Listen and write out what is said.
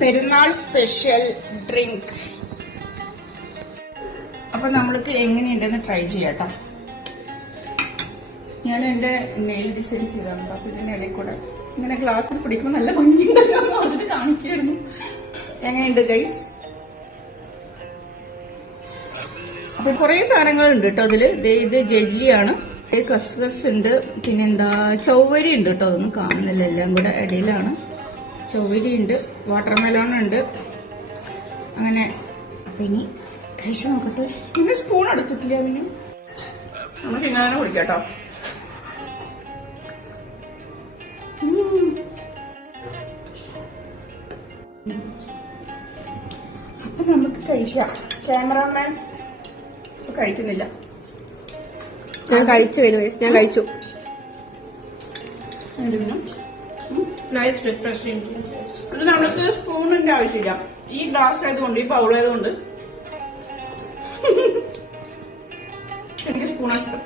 പെരുന്നാൾ special drink. അപ്പൊ നമ്മൾക്ക് എങ്ങനെയുണ്ടെന്ന് ട്രൈ ചെയ്യാട്ടോ. ഞാൻ എന്റെ നെയിൽ ഡിസൈൻ ചെയ്തിട്ടുണ്ട്. അപ്പൊ ഇതിന്റെ ഇടയിൽ കൂടെ ഇങ്ങനെ ഗ്ലാസ്സിൽ പിടിക്കുമ്പോൾ നല്ല ഭംഗിയുണ്ടല്ലോ, അത് കാണിക്കായിരുന്നു. എങ്ങനെയുണ്ട് ഗൈസ്? അപ്പൊ കുറെ സാധനങ്ങളുണ്ട് കേട്ടോ അതില്. ഇത് ജെല്ലിയാണ്, കസ്കസ് ഉണ്ട്, പിന്നെന്താ ചൗവരി ഉണ്ട് കേട്ടോ. അതൊന്നും കാണുന്നില്ല, എല്ലാം കൂടെ ഇടയിലാണ്. ചൗവരി ഉണ്ട്, വാട്ടർമെലോൺ ഉണ്ട്, അങ്ങനെ. അപ്പൊ ഇനി കഴിച്ചു നോക്കട്ടെ. പിന്നെ സ്പൂൺ എടുത്തിട്ടില്ല, പിന്നെ നമുക്ക് ഇങ്ങനെ തന്നെ കുടിക്കാട്ടോ. അപ്പൊ നമുക്ക് കഴിക്കാം. ക്യാമറാമാൻ കഴിക്കുന്നില്ല. ഞാൻ കഴിച്ചു, ഞാൻ കഴിച്ചു. Nice refreshing. ഇത് നമുക്ക് സ്പൂണിന്റെ ആവശ്യമില്ല. ഈ ഗ്ലാസ് ആയതുകൊണ്ട്, ഈ ബൗൾ ആയതുകൊണ്ട് എനിക്ക് സ്പൂൺ ഇഷ്ടം.